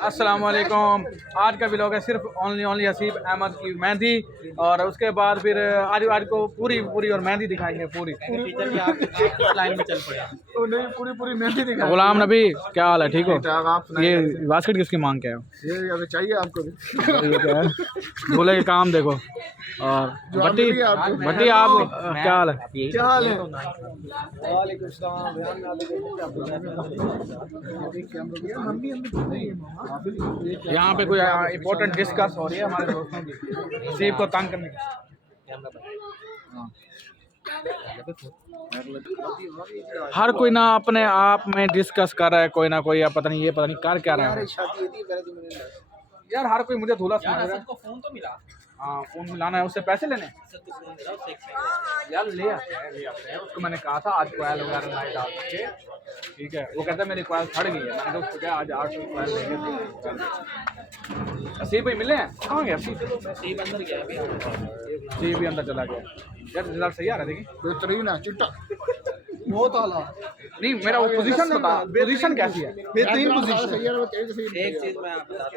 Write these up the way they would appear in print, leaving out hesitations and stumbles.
अस्सलाम वालेकुम। आज का व्लॉग है सिर्फ ओनली हसीब अहमद की मेहंदी, और उसके बाद फिर आज को पूरी और मेहंदी दिखाएंगे। पूरी लाइन में चल पड़े तो नहीं, पूरी मेहंदी दिखाएंगे। गुलाम नबी, क्या हाल है? ठीक हो? ये बास्केट किसकी मांग के है? ये अभी चाहिए आपको भी। ये क्या है? बोले कि काम देखो। और भट्टी आप क्या हाल है? क्या हाल है? यहाँ पे कोई इम्पोर्टेंट डिस्कस हो रही है हमारे दोस्तों की, सीप को तंग करने की। हर कोई ना अपने आप में डिस्कस कर रहा है, कोई ना कोई, पता नहीं कर क्या रहा है यार। हर कोई मुझे धूला समझ रहा है। फोन तो मिला। हाँ, फोन मिलाना है, उससे पैसे लेने यार। ले आते हैं उसको। मैंने कहा था आज कोयल वगैरह लाइट डाल के, ठीक है। वो कहता है मेरी कोयल सड़ गई है। मैंने तो उसको कहा आज 8 कोयल लेंगे। असीब भाई मिले हैं? कहाँ गया असीब? अंदर गया अभी। असीब भी अंदर चला गया यार। रिजल्ट सही आ रहा है देखिए। बेहतरीन है, चिट्टा बहुत आला। नहीं, मेरा वो पोजीशन बता, पोजीशन कैसी है? बेहतरीन पोजीशन है। एक चीज मैं आपको बताता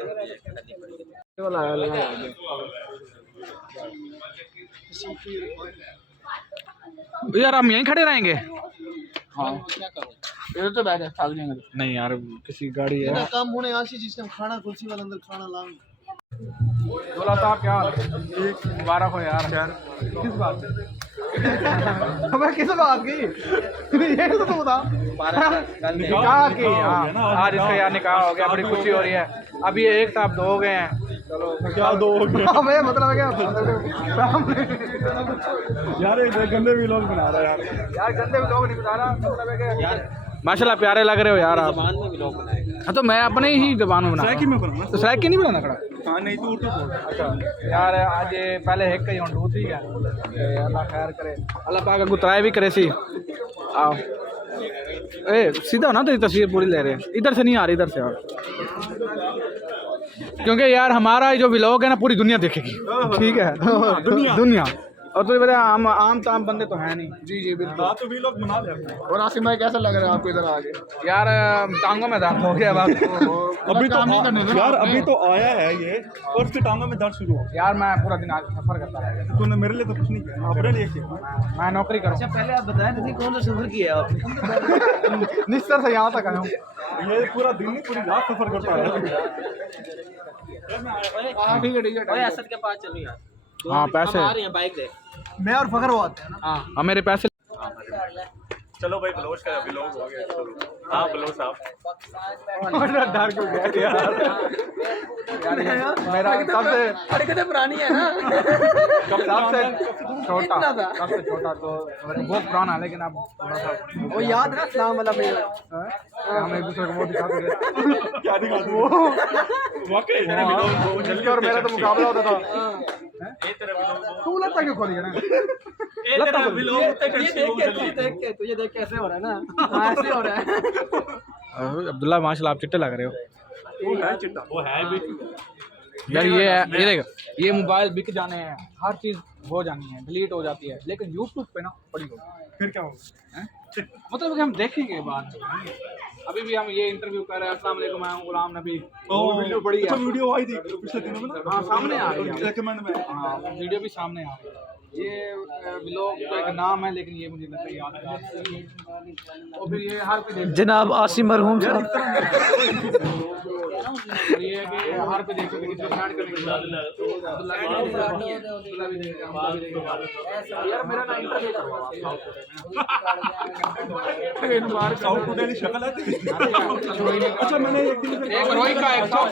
हूँ, यार हम यहीं खड़े रहेंगे। हाँ, इधर तो बैठ थक जाएंगे। नहीं यार, किसी गाड़ी है काम होने आशी जिसने खाना कुर्सी वाले अंदर खाना लाऊंगा। बोला था क्या मुबारक हो यार। किस बात से? अबे किस बात की? ये तो बता। निकाह की। आज इसका यार निकाह हो गया, बड़ी खुशी हो रही है। अब ये एक साथ 2 हो गए हैं। चलो क्या 2 हो गए? अबे मतलब है क्या यार? ये गंदे व्लॉग बना रहा है यार। गंदे व्लॉग नहीं बना रहा, मतलब है क्या यार। माशाल्लाह प्यारे लग रहे हो यार आप। जबान में व्लॉग बनाएगा। हाँ, तो मैं अपने ही जबान में बना। सराइकी में बनाना? तो सराइकी नहीं बनाना खड़ा। हाँ नहीं, तू अच्छा यार। आज पहले एक कहीं और ठीक है। अल्लाह खैर करे, अल्लाह पाक को त्राय भी करे सी। आओ ए सीधा ना, तेरी तस्वीर पूरी ले रहे हैं। इधर से नहीं आ रही, इधर से आ। क्योंकि यार हमारा जो व्लॉग है ना पूरी दुनिया देखेगी, ठीक है? दुनिया। और तो बता आम ताम बंदे तो है नहीं। जी बिल्कुल। तो भी लोग बना लेते हैं। और आसिम भाई कैसा लग रहा है आपको इधर आके? यार टांगों में दर्द हो गया अब। अभी तो यार अभी तो आया है ये, और उसके टांगों में दर्द शुरू हो गया। यार मैं पूरा दिन आज सफर करता रहा। तूने मेरे लिए तो कुछ नहीं किया, अपने लिए किया। मैं नौकरी करूँ। पहले आप बताएं नहीं, कौन सा सफर किया आपने? निस्तर से यहाँ तक आया हूँ। ये पूरा दिन नहीं, पूरी रात सफर करता है। ठीक है ओए असद के पास चलो यार। हाँ पैसे हम आ रहे हैं, बाइक दे। मैं और फखर वो आते हैं ना। हाँ मेरे पैसे। चलो भाई ब्लोज का व्लॉग हो गया। हाँ ब्लोज साहब। डर क्यों गया यार? मेरा सबसे कितने पुरानी है ना। सबसे छोटा तो बहुत पुराना है, लेकिन अब थोड़ा सा वो याद है सलाम वाला मेरा। हम एक दूसरे को वो दिखाते थे। क्या दिखाते वो? वाकई जिसके और मेरा तो मुकाबला होता था। तू लगता क्यों खोली है ना? तुझे देख कैसे हो रहा है ना। ऐसे हो रहा है। अब्दुल्ला माशाल्लाह आप चिट्टे लग रहे हो। वो है चिट्टा, वो है भी यार ये देख, ये मोबाइल बिक जाने हैं, हर चीज़ हो जानी है, डिलीट हो जाती है, लेकिन यूट्यूब पे ना पड़ी होगी। फिर क्या होगा? मतलब कि हम देखेंगे बाद में। अभी भी हम ये इंटरव्यू कर रहे हैं। अस्सलाम वालेकुम, मैं हूं गुलाम नबी। वीडियो बड़ी है। वीडियो आई थी पिछले दिनों में ना। हाँ सामने आ रही है। रेकमेंड में। हाँ वीडियो भी सामने आ रही है। ये व्लॉग का एक नाम है, लेकिन ये मुझे लगता है याद है। और फिर ये हर पे जनाब आसिम मरहूम साहब। ये है कि हर पे देखो कि कितना ब्रांड करने के बाद यार मेरा ना इंटरव्यू करवा साउथ कोरिया की शक्ल है तेरी। अच्छा मैंने एक दिन रोई का एक साउथ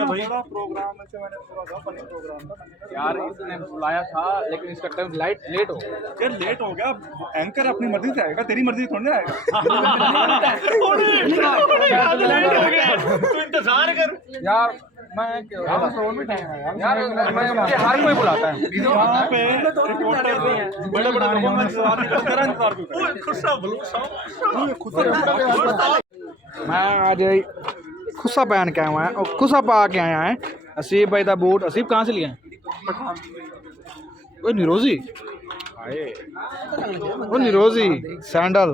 बड़ा प्रोग्राम है, मैंने पूरा फनी प्रोग्राम था यार। इसने बुलाया था लेकिन इसका टाइम लेट हो गया। यार लेट हो गया। एंकर अपनी मर्जी से आएगा, तेरी मर्जी थोड़ी ना आएगा। तू इंतजार कर यार। मैं यार मुझे हर कोई बुलाता है। यहाँ पे रिपोर्टर बड़े बड़े लोगों का इंतजार नहीं करते, तेरा इंतजार क्यों कर? मैं आज खुस्सा पहन के आया हुआ है और खुस्सा पा के आया है। असीब भाई का बूट। असीब कहाँ से लिया है? कोई निरोजी। उन रोजी सैंडल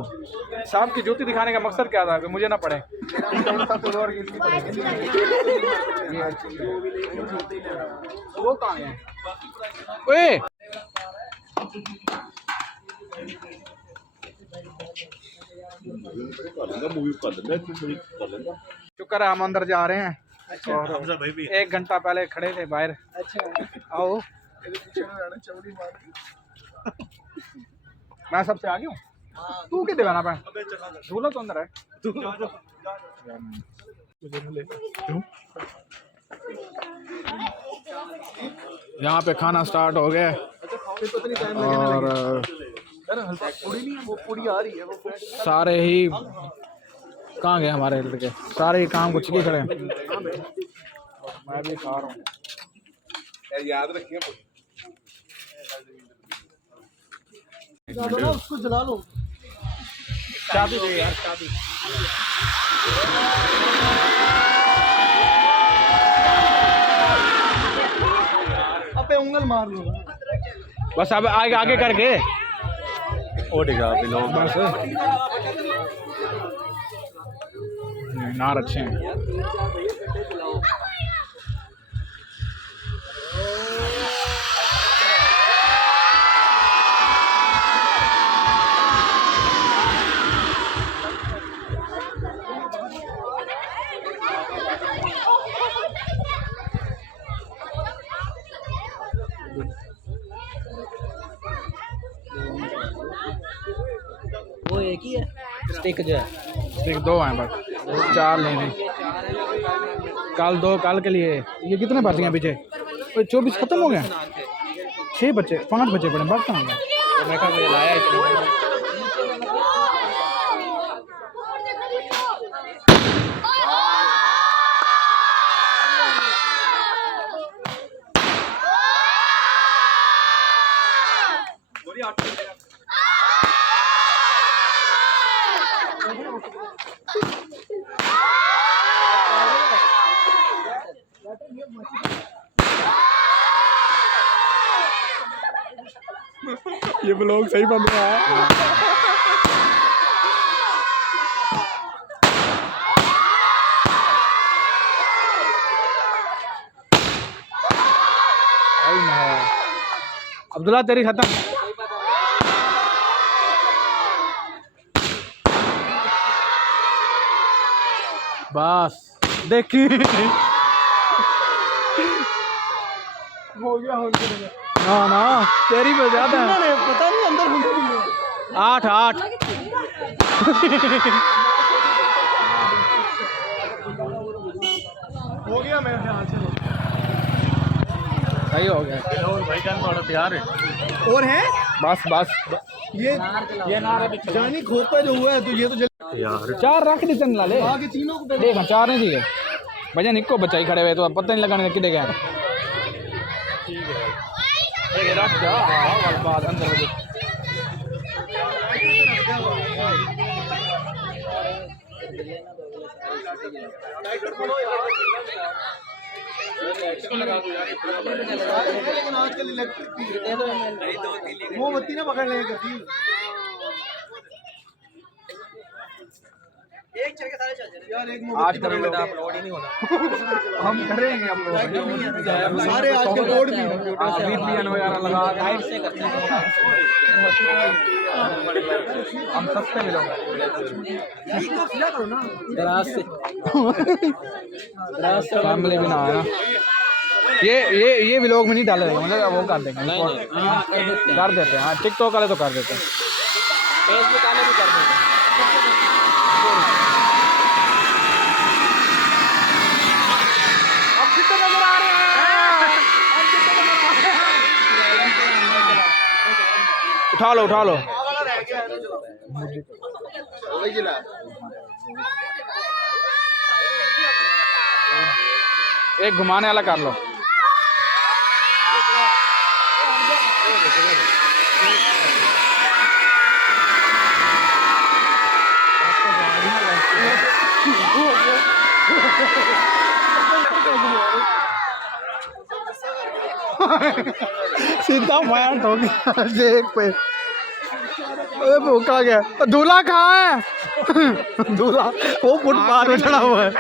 साहब की जूती दिखाने का मकसद क्या था कि मुझे ना पड़े। वो कहाँ है? ओए शुक्र है हम अंदर जा रहे हैं। और 1 घंटा पहले खड़े थे बाहर। अच्छा आओ मैं सबसे आगे हूँ। तू कितने गाना पे झूला तो अंदर है। यहाँ पे खाना स्टार्ट हो गया और सारे ही कहाँ गए हमारे लड़के, सारे ही काम कुछ की खड़े हैं। मैं भी खा रहा हूँ याद रखिए उसको जला लो। चाबी दे यार चाबी। अबे उंगल मार लो बस अब आगे आगे करके लोग बस नार अच्छे हैं। वो एक ही है स्टिक जो है। स्टिक 2 हैं बस, 4 लेने। कल 2 कल के लिए। ये कितने बच गए पीछे? 24 खत्म हो गए। 6 बच्चे 5 बच्चे पड़े बस कहाँ गए? मैं कहा लाया इतने। ये ब्लॉग सही बन रहा है। अब्दुल्ला तेरी खत्म। बस देखी हो गया ना ना तेरी पे ज्यादा है। पता नहीं अंदर होंगे 8 हो गया मेरे ख्याल से। सही हो गया। और भाई जान थोड़ा प्यार है और है बस ये नारा जानी खोपा जो हुआ है तो ये तो यार 4 रख दी चंद लाले। आगे तीनों को देख 4 नहीं थी भजन इको बच्चा ही खड़े हुए तो पता नहीं लगाने कि गया। रख जा बाद अंदर लेकिन आजकल इलेक्ट्रिक मोमबत्ती ना पकड़ लेंगे कभी। एक चल के सारे चल जाए यार। एक आज का वीडियो अपलोड ही नहीं होना। हम करेंगे अपलोड सारे आज के कोड भी VPN वगैरह लगा लाइट से करते हैं। हम सस्ते मिलोगे। यही तो किया करो ना दराज से फैमिली भी ना है ना। ये व्लॉग में नहीं डाले मतलब वो कर देंगे कर देते हैं। हाँ टिकटॉक वाले तो कर देते हैं। फेसबुक वाले भी कर देंगे। उठा लो एक घुमाने वाला कर लो। सीधा मार ठोक शेख पे। अरे भूखा गया। दूल्हा कहाँ है? दूल्हा वो फुटपाथ पे चढ़ा हुआ है।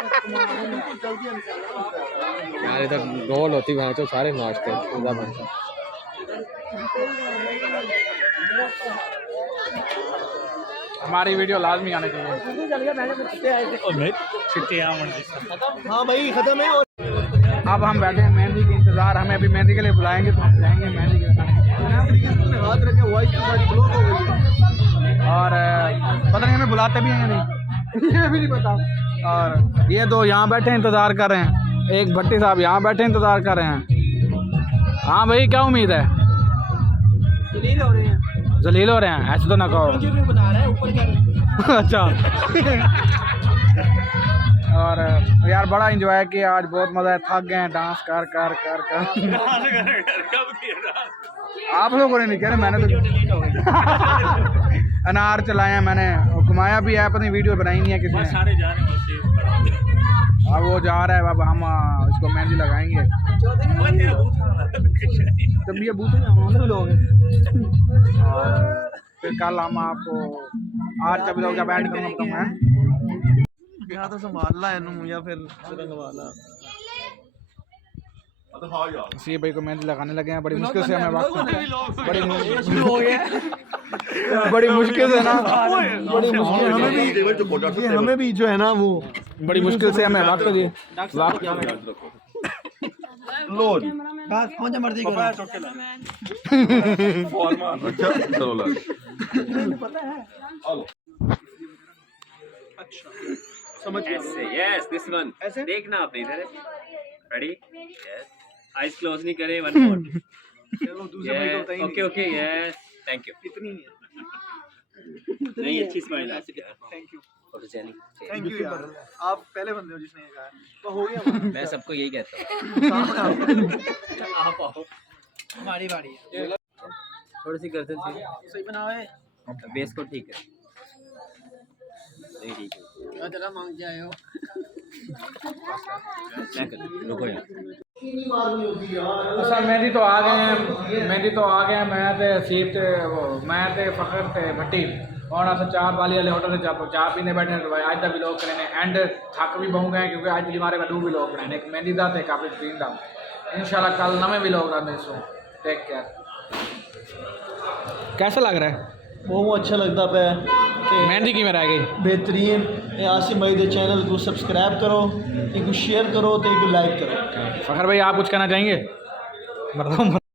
यार इधर रोल होती वहाँ तो सारे नाचते हैं। हमारी वीडियो लाजमी आने चाहिए। हाँ भाई खत्म है। अब हम बैठे हैं मेहंदी के इंतजार, हमें अभी मेहंदी के लिए बुलाएंगे तो हम जाएंगे मेहंदी के लिए। हाथ रखे वॉइस ब्लॉक हो गई है। और पता नहीं हमें बुलाते भी हैं या नहीं, ये भी नहीं पता। और ये दो यहाँ बैठे इंतजार कर रहे हैं, एक भट्टी साहब यहाँ बैठे इंतजार कर रहे हैं। हाँ भाई क्या उम्मीद है? जलील हो रहे हैं। जलील हो रहे हैं? ऐसे तो ना कहो। बना रहा है ऊपर क्या अच्छा। और यार बड़ा इंजॉय किया आज, बहुत मज़ा है। थक गए हैं डांस कर कर कर कर। आप लोगों ने नहीं कह रहे, मैंने तो अनार चलाए हैं मैंने, घुमाया भी है, पता वीडियो बनाई नहीं है किसी ने। अब वो जा रहा है, अब हम इसको मेहंदी लगाएंगे। जब ये बूथ लोग और फिर कल हम आपको आज का ब्लॉग जब एंड करना बताऊंगा। या तो संभालना है या फिर रंगवाला। सी भाई को मेहंदी लगाने लगे हैं, बड़ी मुश्किल से हमें वक्त बड़ी मुश्किल से ना हमें भी जो है ना वो बड़ी मुश्किल से हमें वक्त दिए। लोड कौन सा मर्जी करो। अच्छा चलो लग समझ यस दिस वन देखना आप इधर रेडी यस आईज क्लोज नहीं करें वन मोर चलो दूसरे भाई को बताइए। Okay okay yes thank you इतनी है। नहीं अच्छी स्माइल है thank you photogenic thank you यार, आप पहले बंदे हो जिसने ये कहा। तो हो गया मैं सबको यही कहता हूँ आप आओ हमारी बारी है। थोड़ी सी गर्दन थी सही बनाओ है। बेस को ठीक है नहीं ठीक है जरा मांग जाए हो। मैं कर रुको यार अच्छा मेहंदी तो आ गए हैं, मेहंदी तो आ गए हैं। मैं ते सीत वो मैं ते फखर ते भट्टी और अस चार वाली वाले होटल से चाह पीने बैठे हैं। तो भाई आज का भी लोग करें एंड थक भी बहु गए क्योंकि आज भी हमारे दो भी लोग बनाए, एक मेहंदी का एक काफी स्क्रीन का। इंशाल्लाह कल नवे भी लोग आते सो टेक केयर। कैसा लग रहा है? बहुत अच्छा लगता पे मेहंदी की में रह गई बेहतरीन। आसिम भाई के चैनल को सब्सक्राइब करो, एक शेयर करो तो एक लाइक करो। फखर भाई आप कुछ कहना चाहेंगे? बताओ।